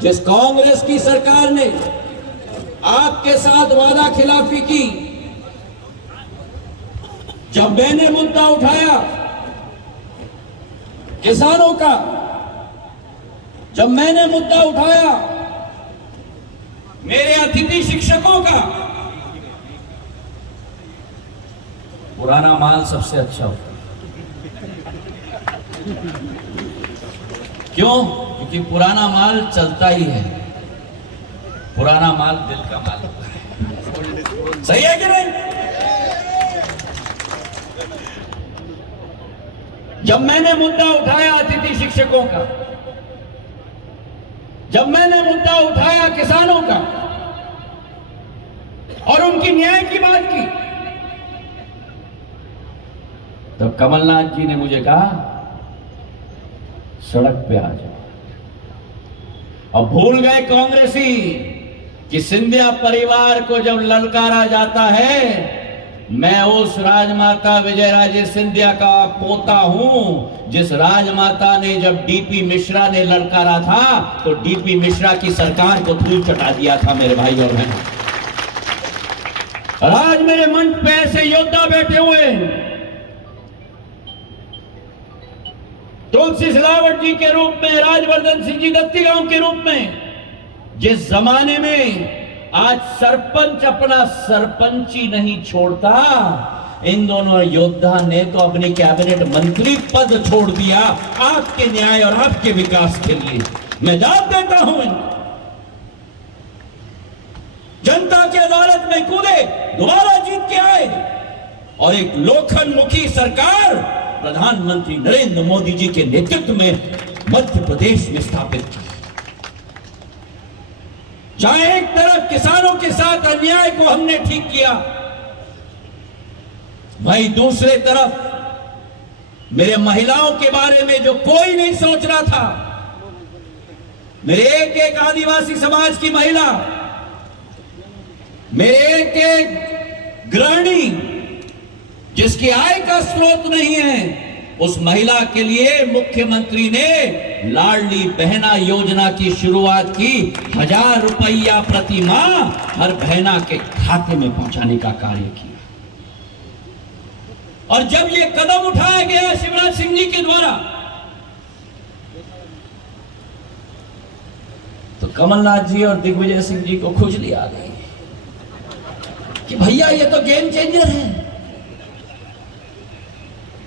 जिस कांग्रेस की सरकार ने आपके साथ वादा खिलाफी की, जब मैंने मुद्दा उठाया किसानों का, जब मैंने मुद्दा उठाया मेरे अतिथि शिक्षकों का, पुराना माल सबसे अच्छा होता है। क्यों? क्योंकि पुराना माल चलता ही है, पुराना माल दिल का माल होता है। सही है कि नहीं? जब मैंने मुद्दा उठाया अतिथि शिक्षकों का, जब मैंने मुद्दा उठाया किसानों का और उनकी न्याय की बात की, तब कमलनाथ जी ने मुझे कहा सड़क पे आ जाओ। अब भूल गए कांग्रेसी कि सिंधिया परिवार को जब ललकारा जाता है, मैं उस राजमाता विजयराजे सिंधिया का पोता हूं, जिस राजमाता ने जब डीपी मिश्रा ने ललकारा था तो डीपी मिश्रा की सरकार को धूल चटा दिया था मेरे भाई और बहन। और आज मेरे मंच पे ऐसे योद्धा बैठे हुए हैं, तुलसी सिलावट जी के रूप में, राजवर्धन सिंह जी दत्तीगांव के रूप में, जिस जमाने में आज सरपंच अपना सरपंची नहीं छोड़ता, इन दोनों योद्धा ने तो अपनी कैबिनेट मंत्री पद छोड़ दिया आपके न्याय और आपके विकास के लिए। मैं दाद देता हूं, जनता की अदालत में कूदे, दोबारा जीत के आए और एक लोखंडमुखी सरकार प्रधानमंत्री नरेंद्र मोदी जी के नेतृत्व में मध्य प्रदेश में स्थापित की। जहां एक तरफ किसानों के साथ अन्याय को हमने ठीक किया, वहीं दूसरे तरफ मेरे महिलाओं के बारे में जो कोई नहीं सोच रहा था, मेरे एक एक आदिवासी समाज की महिला, मेरे एक एक गृहिणी जिसकी आय का स्रोत नहीं है, उस महिला के लिए मुख्यमंत्री ने लाडली बहना योजना की शुरुआत की। 1000 रुपया प्रति माह हर बहना के खाते में पहुंचाने का कार्य किया। और जब यह कदम उठाया गया शिवराज सिंह जी के द्वारा, तो कमलनाथ जी और दिग्विजय सिंह जी को खुजली आ गई कि भैया ये तो गेम चेंजर है।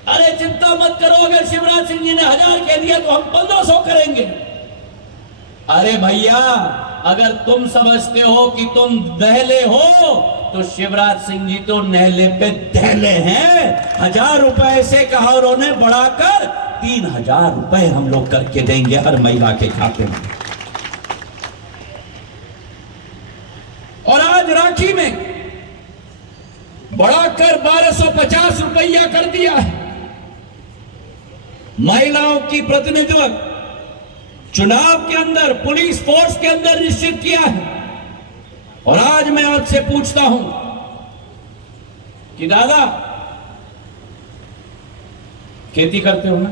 अरे चिंता मत करो, अगर शिवराज सिंह जी ने 1000 कह दिया तो हम 1500 करेंगे। अरे भैया, अगर तुम समझते हो कि तुम दहले हो तो शिवराज सिंह जी तो नहले पे दहले हैं। 1000 रुपए से कहा उन्होंने बढ़ाकर 3000 रुपए हम लोग करके देंगे हर महिला के खाते में। और आज राखी में बढ़ाकर 1250 रुपया कर दिया है। महिलाओं की प्रतिनिधित्व चुनाव के अंदर, पुलिस फोर्स के अंदर निश्चित किया है। और आज मैं आपसे पूछता हूं कि दादा, खेती करते हो ना?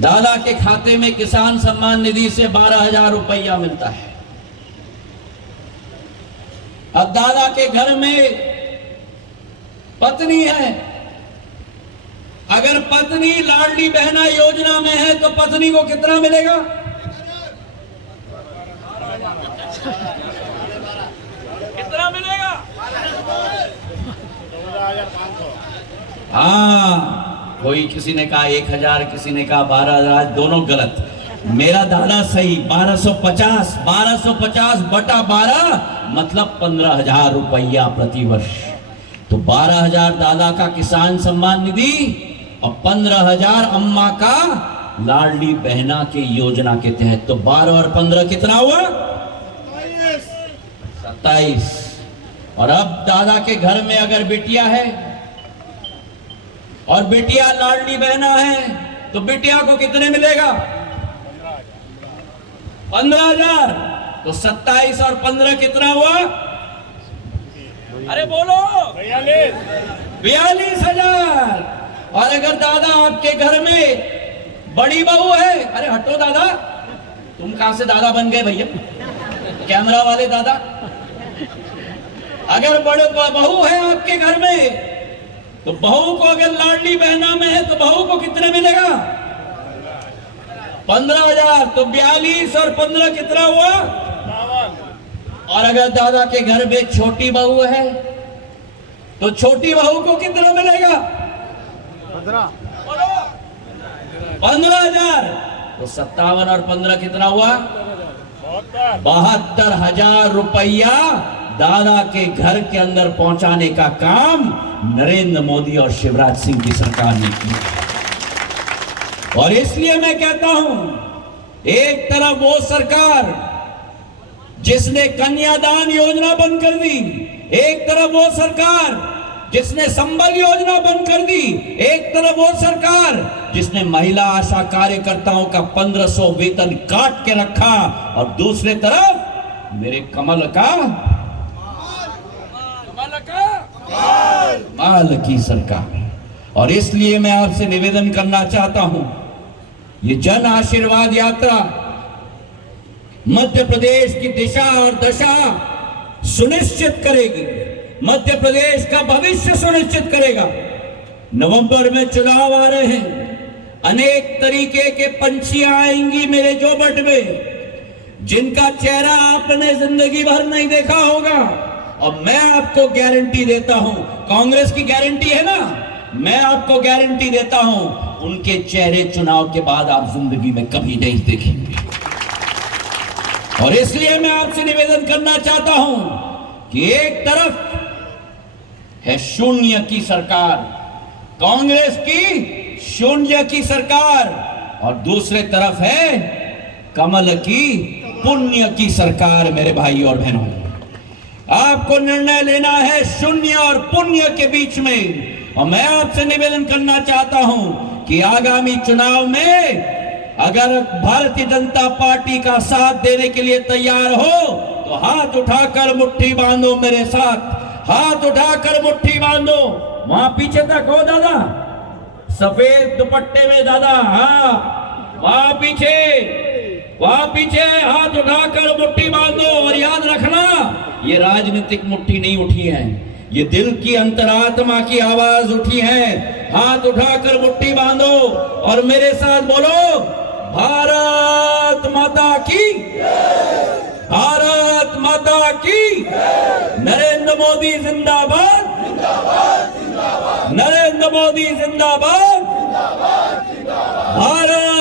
दादा के खाते में किसान सम्मान निधि से 12,000 रुपया मिलता है। अब दादा के घर में पत्नी है, अगर पत्नी लाडली बहना योजना में है तो पत्नी को कितना मिलेगा? कितना मिलेगा? हाँ, कोई किसी ने कहा 1000, किसी ने कहा 12,000, दोनों गलत। मेरा दादा सही, 1250 बटा 12 मतलब 15,000 रुपया प्रति वर्ष। तो 12,000 दादा का किसान सम्मान निधि और 15,000 अम्मा का लाडली बहना के योजना के तहत। तो 12 और 15 कितना हुआ? 27। और अब दादा के घर में अगर बिटिया है और बिटिया लाडली बहना है तो बिटिया को कितने मिलेगा? 15,000। तो 27 और 15 कितना हुआ? अरे बोलो, 42,000। और अगर दादा आपके घर में बड़ी बहू है, अरे हटो दादा, तुम कहां से दादा बन गए भैया, कैमरा वाले दादा? अगर बड़े बहू है आपके घर में, तो बहू को अगर लाडली बहना में है तो बहू को कितने मिलेगा? 15,000। तो 42 और 15 कितना हुआ? और अगर दादा के घर में छोटी बहू है तो छोटी बहू को कितना मिलेगा? 15,000। तो 57 और 15 कितना हुआ? 72,000 रुपया दादा के घर के अंदर पहुंचाने का काम नरेंद्र मोदी और शिवराज सिंह की सरकार ने किया। और इसलिए मैं कहता हूं, एक तरफ वो सरकार जिसने कन्यादान योजना बंद कर दी, एक तरफ वो सरकार जिसने संबल योजना बंद कर दी, एक तरफ वो सरकार जिसने महिला आशा कार्यकर्ताओं का 1500 वेतन काट के रखा, और दूसरे तरफ मेरे कमल माल की सरकार। और इसलिए मैं आपसे निवेदन करना चाहता हूं, ये जन आशीर्वाद यात्रा मध्य प्रदेश की दिशा और दशा सुनिश्चित करेगी, मध्य प्रदेश का भविष्य सुनिश्चित करेगा। नवंबर में चुनाव आ रहे हैं, अनेक तरीके के पंछियां आएंगी मेरे जोबट में, जिनका चेहरा आपने जिंदगी भर नहीं देखा होगा। और मैं आपको गारंटी देता हूं, कांग्रेस की गारंटी है ना, मैं आपको गारंटी देता हूं, उनके चेहरे चुनाव के बाद आप जिंदगी में कभी नहीं देखेंगे। और इसलिए मैं आपसे निवेदन करना चाहता हूं कि एक तरफ है शून्य की सरकार, कांग्रेस की शून्य की सरकार, और दूसरे तरफ है कमल की पुण्य की सरकार। मेरे भाई और बहनों, आपको निर्णय लेना है शून्य और पुण्य के बीच में। और मैं आपसे निवेदन करना चाहता हूं कि आगामी चुनाव में अगर भारतीय जनता पार्टी का साथ देने के लिए तैयार हो तो हाथ उठाकर मुट्ठी बांधो मेरे साथ, हाथ उठाकर मुट्ठी बांधो। वहां पीछे तक हो दादा, सफेद दुपट्टे में दादा, हाँ वहां पीछे हाथ उठाकर मुट्ठी बांधो। और याद रखना, ये राजनीतिक मुट्ठी नहीं उठी है, ये दिल की अंतरात्मा की आवाज उठी है। हाथ उठाकर मुट्ठी बांधो और मेरे साथ बोलो, भारत माता की, भारत माता की, नरेंद्र मोदी जिंदाबाद, नरेंद्र मोदी जिंदाबाद, भारत